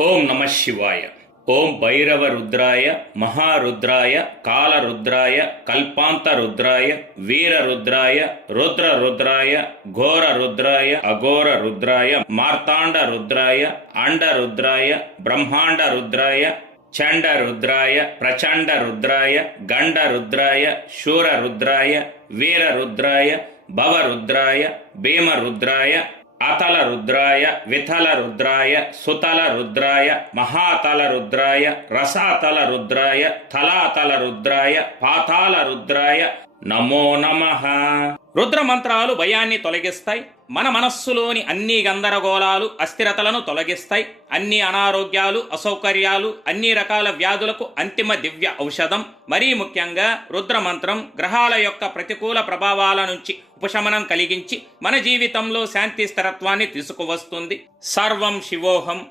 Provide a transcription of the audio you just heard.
ఓం నమ శివాయ. ఓం భైరవ రుద్రాయ, మహారుద్రాయ, కాలరుద్రాయ, కల్పాంతరుద్రాయ, వీరరుద్రాయ, రుద్రరుద్రాయ, ఘోరరుద్రాయ, అఘోరరుద్రాయ, మార్తాండరుద్రాయ, అండరుద్రాయ, బ్రహ్మాండరుద్రాయ, చండరుద్రాయ, ప్రచండరుద్రాయ, గండరుద్రాయ, శూరరుద్రాయ, వీరరుద్రాయ, భవరుద్రాయ, భీమరుద్రాయ, అతల రుద్రాయ, వితల రుద్రాయ, సుతల రుద్రాయ, మహాతల రుద్రాయ, రసాతల రుద్రాయ, తలాతల రుద్రాయ, పాతాల రుద్రాయ నమో నమః. రుద్ర మంత్రాలు భయాన్ని తొలగిస్తాయి. మన మనస్సులోని అన్ని గందరగోళాలు, అస్థిరతలను తొలగిస్తాయి. అన్ని అనారోగ్యాలు, అసౌకర్యాలు, అన్ని రకాల వ్యాధులకు అంతిమ దివ్య ఔషధం. మరీ ముఖ్యంగా రుద్ర మంత్రం గ్రహాల యొక్క ప్రతికూల ప్రభావాల నుంచి ఉపశమనం కలిగించి మన జీవితంలో శాంతి స్థిరత్వాన్ని తీసుకువస్తుంది. సర్వం శివోహం.